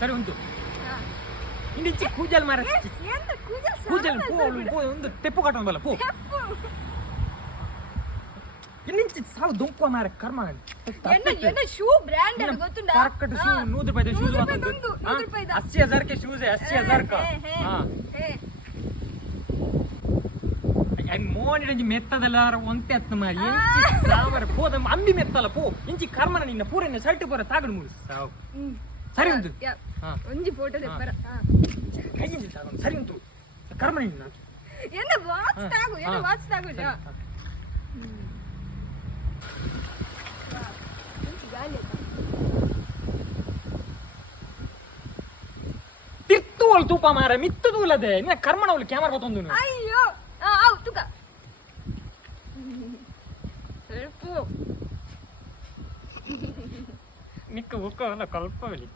ಸರಿ ಉಂಟು ಇಂಡಿಚ್ಚಿ ಕೂಜಲ್ ಮಾರ ಎಂತ ಕೂಜಲ್ ಪೋ ಒಂದು ತೆಪ್ಪು ಕಟ್ಟೋಣ ಬಲ್ಲ ಪೋ ಇನ್ನಿಂಚಿ ಸಾವು ದೊಂಕುವ ಮಾರ ಕರ್ಮ ಎನ್ನ ಶೂ ಬ್ರ್ಯಾಂಡ್ ಅದು ಗೊತ್ತುಂಟಾ ಕರೆಕ್ಟ್ ಶೂ 100 ರೂಪಾಯಿ ಶೂಸ್ ಮಾತೊಂದು 100 ರೂಪಾಯಿದ 80000 ಕೆ ಶೂಸ್ 80000 ಕ ಹಾ ಐ ಮೋನಿಡಂಜಿ ಮೆತ್ತದಲ್ಲ ಒಂತೆ ಅತ್ತ ಮಾರಿ ಎಂಚಿ ಸಾವರ ಪೋದ ಅಂಬಿ ಮೆತ್ತಲ್ಲ ಪೋ ಇಂಚಿ ಕರ್ಮನ ನಿನ್ನ ಪೂರನ್ನ ಶರ್ಟ್ ಪೂರ ತಾಗಡು ಮೂರು ಸಾವು ಸರಿ ಉಂಟು ಹಾ ಒಂಜಿ ಫೋಟೋ ತೆಪ್ಪರ ಕೈಯಿಂದ ತಾಗೊಂಡು ಸರಿ ಉಂಟು ಕರ್ಮ ನಿನ್ನ ಎನ್ನ ವಾಚ್ ತಾಗು ತಿರ್ತುವಲ್ ತೂಪ ಮಾರ ಮಿತ್ತು ತೂಲದೆ ನಿನ್ನ ಕರ್ಮನ ಅವಳು ಕ್ಯಾಮರಾ ಗೊತ್ತೊಂದು ಅಯ್ಯೋ ಆವ್ ತುಕ ಮಿಕ್ಕ ಉಕ್ಕ ಕಲ್ಪವಲಿ